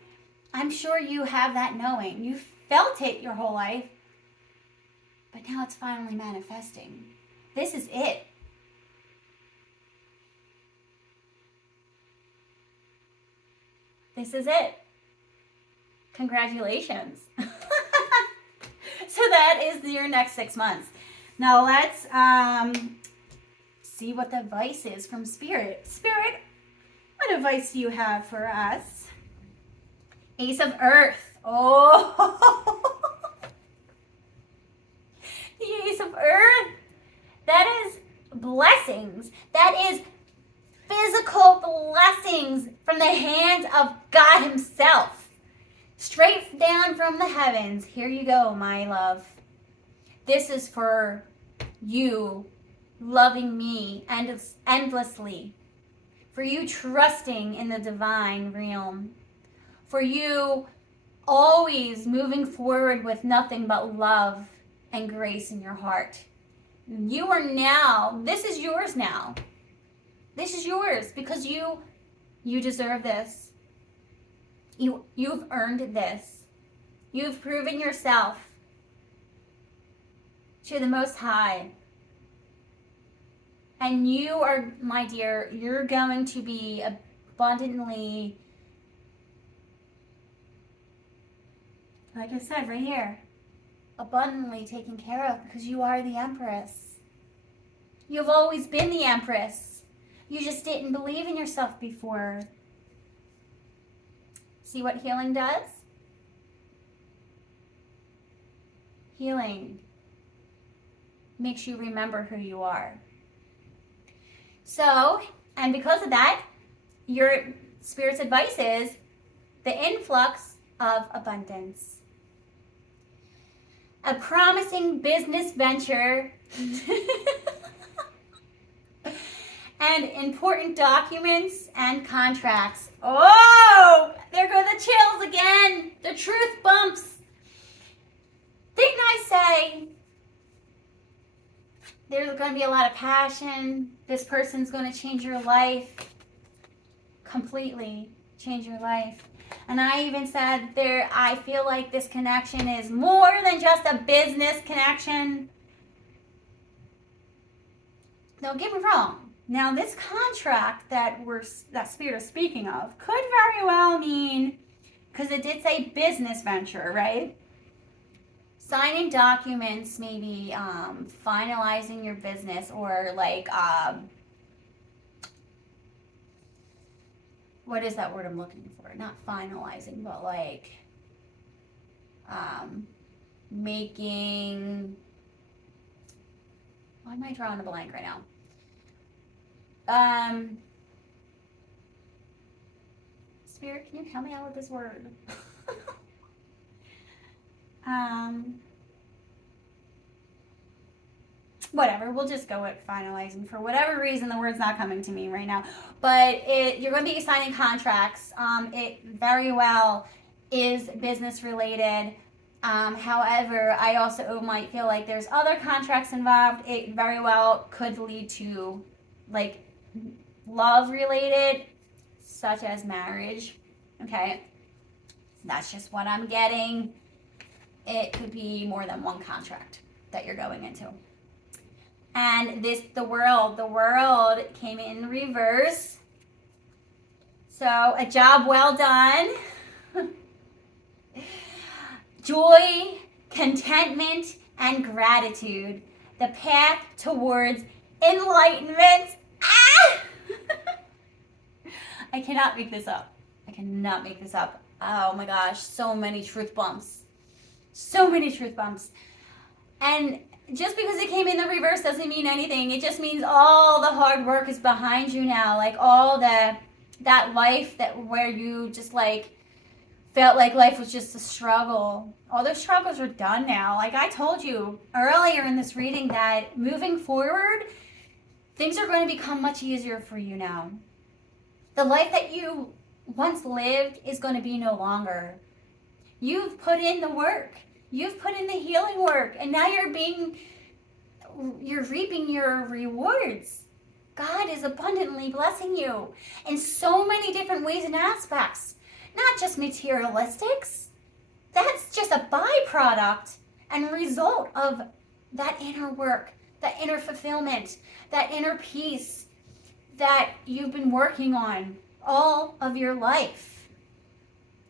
I'm sure you have that knowing. You felt it your whole life. But now it's finally manifesting. This is it. This is it. Congratulations. So that is your next 6 months. Now let's see what the advice is from Spirit. Spirit, what advice do you have for us? Ace of Earth. Oh, the Ace of Earth. That is blessings. That is physical blessings from the hands of God himself. Straight down from the heavens. Here you go, my love. This is for you loving me endlessly. For you trusting in the divine realm. For you always moving forward with nothing but love and grace in your heart. You are now, this is yours now. This is yours because you deserve this. You've earned this. You've proven yourself to the Most High. And you are, my dear, you're going to be abundantly, like I said right here, abundantly taken care of because you are the Empress. You've always been the Empress. You just didn't believe in yourself before. See what healing does? Healing makes you remember who you are. So, and because of that, your Spirit's advice is the influx of abundance. A promising business venture and important documents and contracts. Oh, there go the chills again. The truth bumps. Didn't I say there's going to be a lot of passion? This person's going to change your life. Completely change your life. And I even said I feel like this connection is more than just a business connection. Don't get me wrong. Now, this contract that Spirit is speaking of could very well mean, because it did say business venture, right? Signing documents, maybe finalizing your business, or like, what is that word I'm looking for? Not finalizing, but like making, why am I drawing a blank right now? Spirit, can you help me out with this word? Whatever, we'll just go with finalizing. For whatever reason, the word's not coming to me right now. But you're going to be signing contracts. It very well is business related. However, I also might feel like there's other contracts involved. It very well could lead to like love related, such as marriage. Okay, that's just what I'm getting. It could be more than one contract that you're going into. And the world came in reverse. So a job well done. Joy, contentment, and gratitude. The path towards enlightenment. Ah! I cannot make this up. I cannot make this up. Oh my gosh, so many truth bumps. So many truth bumps. And just because it came in the reverse doesn't mean anything. It just means all the hard work is behind you now. Like all that life where you just like felt like life was just a struggle. All those struggles are done now. Like I told you earlier in this reading that moving forward, things are going to become much easier for you now. The life that you once lived is going to be no longer. You've put in the work. You've put in the healing work, and now you're reaping your rewards. God is abundantly blessing you in so many different ways and aspects, not just materialistics. That's just a byproduct and result of that inner work, that inner fulfillment, that inner peace that you've been working on all of your life.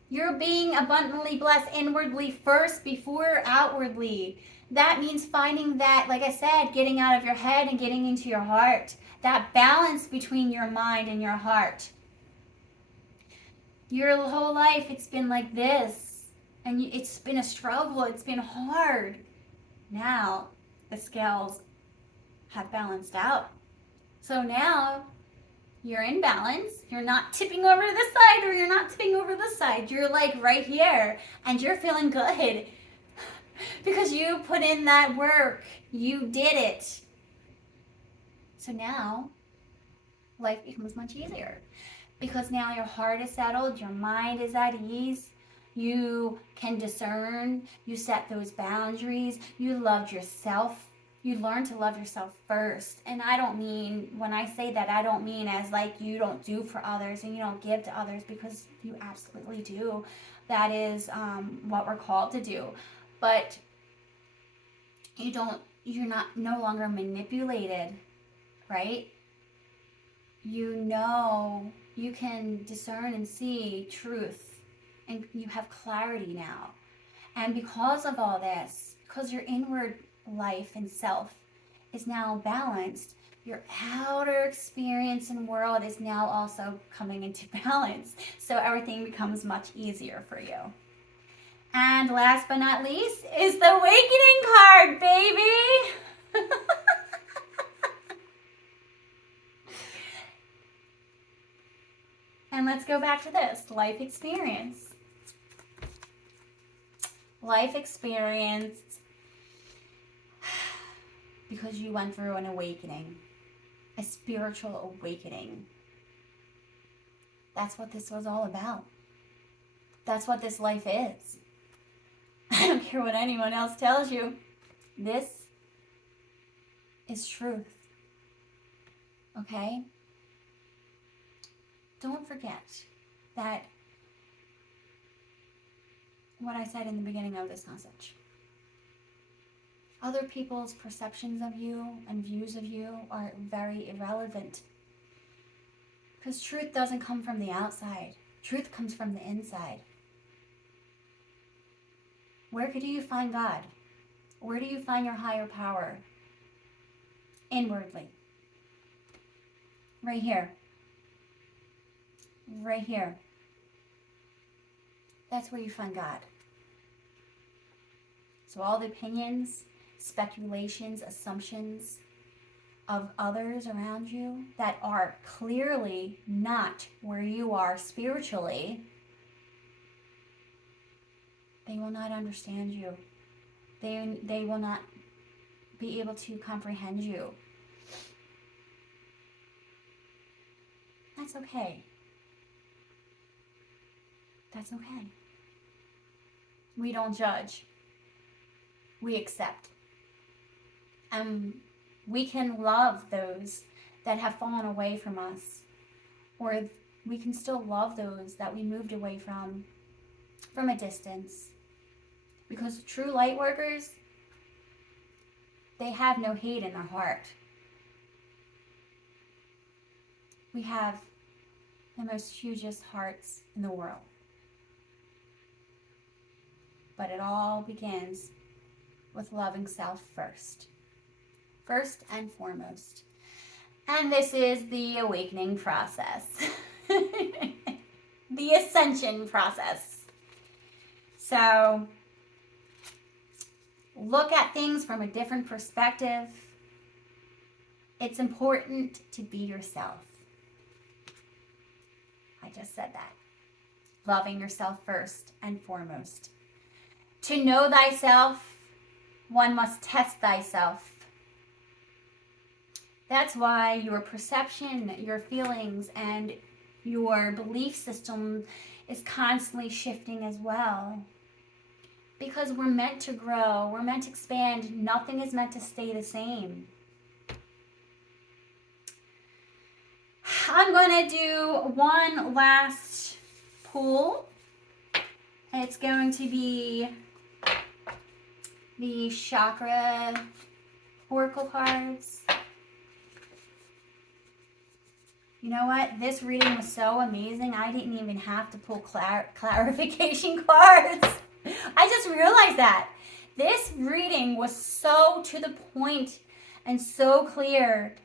You're being abundantly blessed inwardly first before outwardly. That means finding that, like I said, getting out of your head and getting into your heart. That balance between your mind and your heart. Your whole life, it's been like this. And it's been a struggle. It's been hard. Now, the scales have balanced out. So now, you're in balance. You're not tipping over to this side or you're not tipping over this side. You're like right here and you're feeling good because you put in that work. You did it. So now life becomes much easier because now your heart is settled. Your mind is at ease. You can discern. You set those boundaries. You loved yourself. You learn to love yourself first. And I don't mean, when I say that, I don't mean as like you don't do for others and you don't give to others, because you absolutely do. That is what we're called to do. But you're no longer manipulated, right? You know, you can discern and see truth and you have clarity now. And because of all this, because your inward life and self is now balanced, your outer experience and world is now also coming into balance. So everything becomes much easier for you. And last but not least is the Awakening card, baby. And let's go back to this, life experience. Life experience. Because you went through an awakening, a spiritual awakening. That's what this was all about. That's what this life is. I don't care what anyone else tells you. This is truth. Okay? Don't forget that what I said in the beginning of this message. Other people's perceptions of you and views of you are very irrelevant. Because truth doesn't come from the outside. Truth comes from the inside. Where do you find God? Where do you find your higher power? Inwardly. Right here. Right here. That's where you find God. So all the opinions, speculations, assumptions of others around you that are clearly not where you are spiritually, they will not understand you. They will not be able to comprehend you. That's okay. That's okay. We don't judge. We accept. And we can love those that have fallen away from us. Or we can still love those that we moved away from a distance. Because true light workers, they have no hate in their heart. We have the most hugest hearts in the world. But it all begins with loving self first. First and foremost. And this is the awakening process. The ascension process. So look at things from a different perspective. It's important to be yourself. I just said that. Loving yourself first and foremost. To know thyself, one must test thyself. That's why your perception, your feelings, and your belief system is constantly shifting as well. Because we're meant to grow, we're meant to expand. Nothing is meant to stay the same. I'm going to do one last pull. It's going to be the Chakra Oracle cards. You know what? This reading was so amazing, I didn't even have to pull clarification cards. I just realized that. This reading was so to the point and so clear.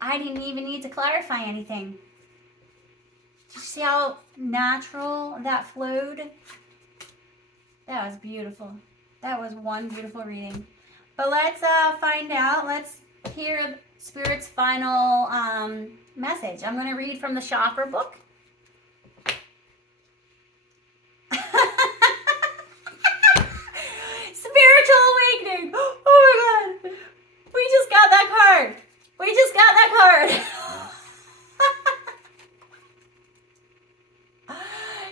I didn't even need to clarify anything. Did you see how natural that flowed? That was beautiful. That was one beautiful reading. But let's find out. Let's hear Spirit's final message. I'm going to read from the Chakra book. Spiritual awakening. Oh my God. We just got that card. We just got that card.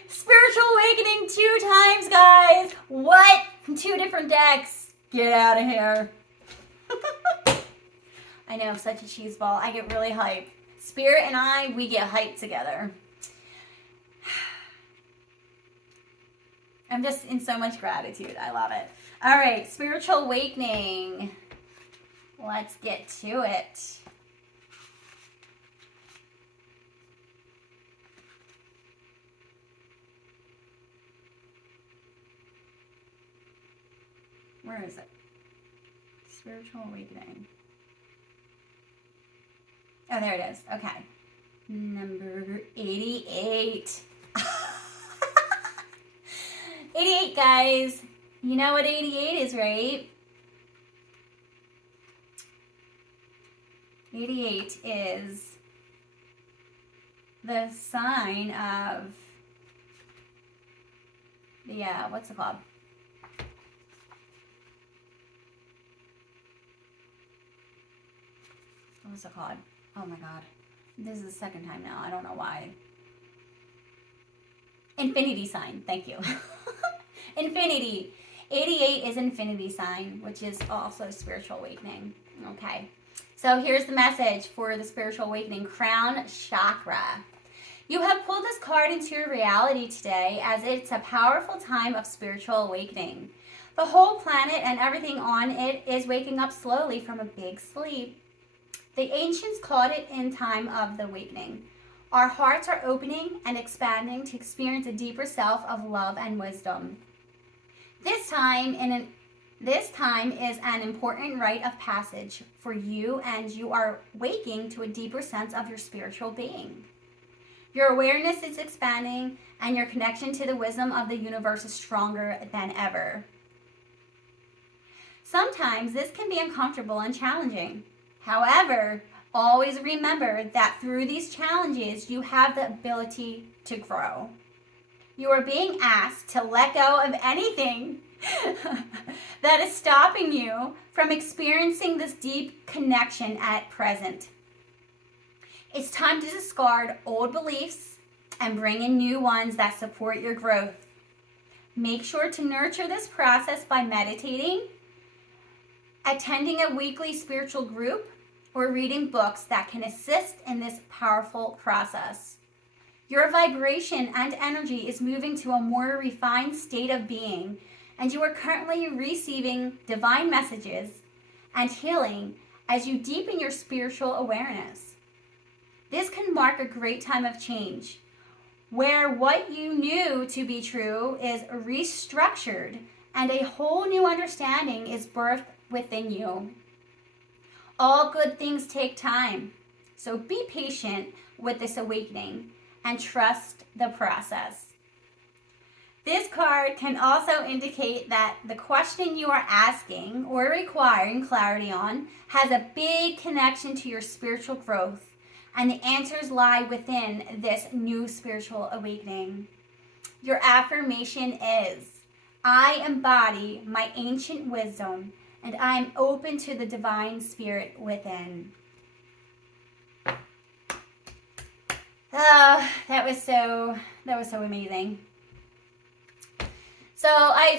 Spiritual awakening 2 times, guys. What? From 2 different decks. Get out of here. I know, such a cheeseball. I get really hyped. Spirit and I, we get hyped together. I'm just in so much gratitude. I love it. All right, spiritual awakening. Let's get to it. Where is it? Spiritual awakening. Oh, there it is. Okay. Number 88. 88, guys. You know what 88 is, right? 88 is the sign of the, what's it called? What's it called? Oh my God. This is the second time now. I don't know why. Infinity sign. Thank you. Infinity. 88 is infinity sign, which is also spiritual awakening. Okay. So here's the message for the spiritual awakening. Crown Chakra. You have pulled this card into your reality today as it's a powerful time of spiritual awakening. The whole planet and everything on it is waking up slowly from a big sleep. The ancients called it in time of the awakening. Our hearts are opening and expanding to experience a deeper self of love and wisdom. This time is an important rite of passage for you, and you are waking to a deeper sense of your spiritual being. Your awareness is expanding, and your connection to the wisdom of the universe is stronger than ever. Sometimes this can be uncomfortable and challenging. However, always remember that through these challenges, you have the ability to grow. You are being asked to let go of anything that is stopping you from experiencing this deep connection at present. It's time to discard old beliefs and bring in new ones that support your growth. Make sure to nurture this process by meditating, attending a weekly spiritual group, or reading books that can assist in this powerful process. Your vibration and energy is moving to a more refined state of being, and you are currently receiving divine messages and healing as you deepen your spiritual awareness. This can mark a great time of change, where what you knew to be true is restructured and a whole new understanding is birthed within you. All good things take time. So be patient with this awakening and trust the process. This card can also indicate that the question you are asking or requiring clarity on has a big connection to your spiritual growth, and the answers lie within this new spiritual awakening. Your affirmation is, I embody my ancient wisdom, and I am open to the divine spirit within. That was so amazing. So I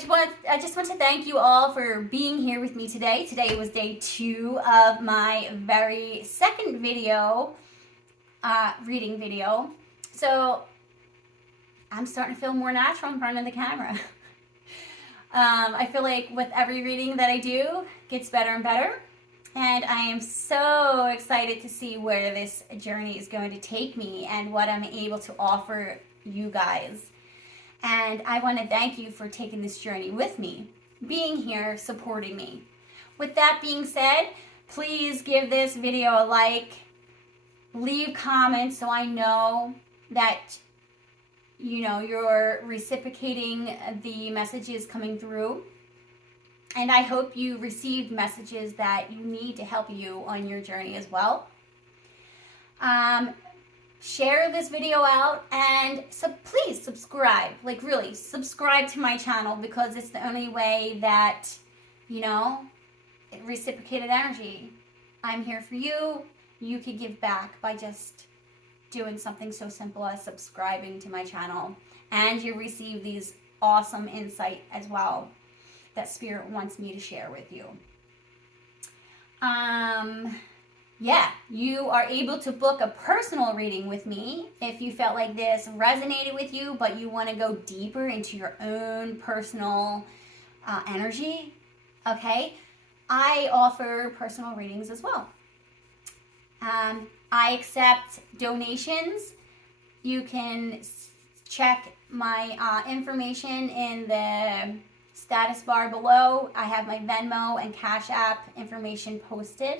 just want to thank you all for being here with me today. Today was day 2 of my very second video, reading video. So I'm starting to feel more natural in front of the camera. I feel like with every reading that I do, it gets better and better. And I am so excited to see where this journey is going to take me and what I'm able to offer you guys. And I want to thank you for taking this journey with me, being here, supporting me. With that being said, please give this video a like, leave comments so I know that you're reciprocating the messages coming through. And I hope you received messages that you need to help you on your journey as well. Share this video out, and please subscribe. Like, really, subscribe to my channel, because it's the only way that, reciprocated energy. I'm here for you. You could give back by just doing something so simple as subscribing to my channel. And you receive these awesome insight as well that Spirit wants me to share with you. Yeah, you are able to book a personal reading with me if you felt like this resonated with you, but you want to go deeper into your own personal energy. Okay, I offer personal readings as well. I accept donations. You can check my information in the status bar below. I have my Venmo and Cash App information posted.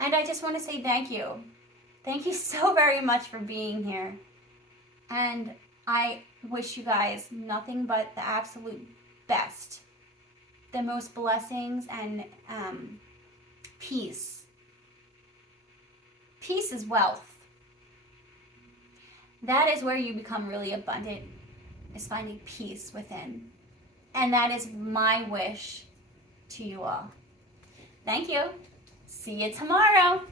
And I just want to say thank you. Thank you so very much for being here. And I wish you guys nothing but the absolute best. The most blessings and peace. Peace is wealth. That is where you become really abundant, is finding peace within. And that is my wish to you all. Thank you. See you tomorrow.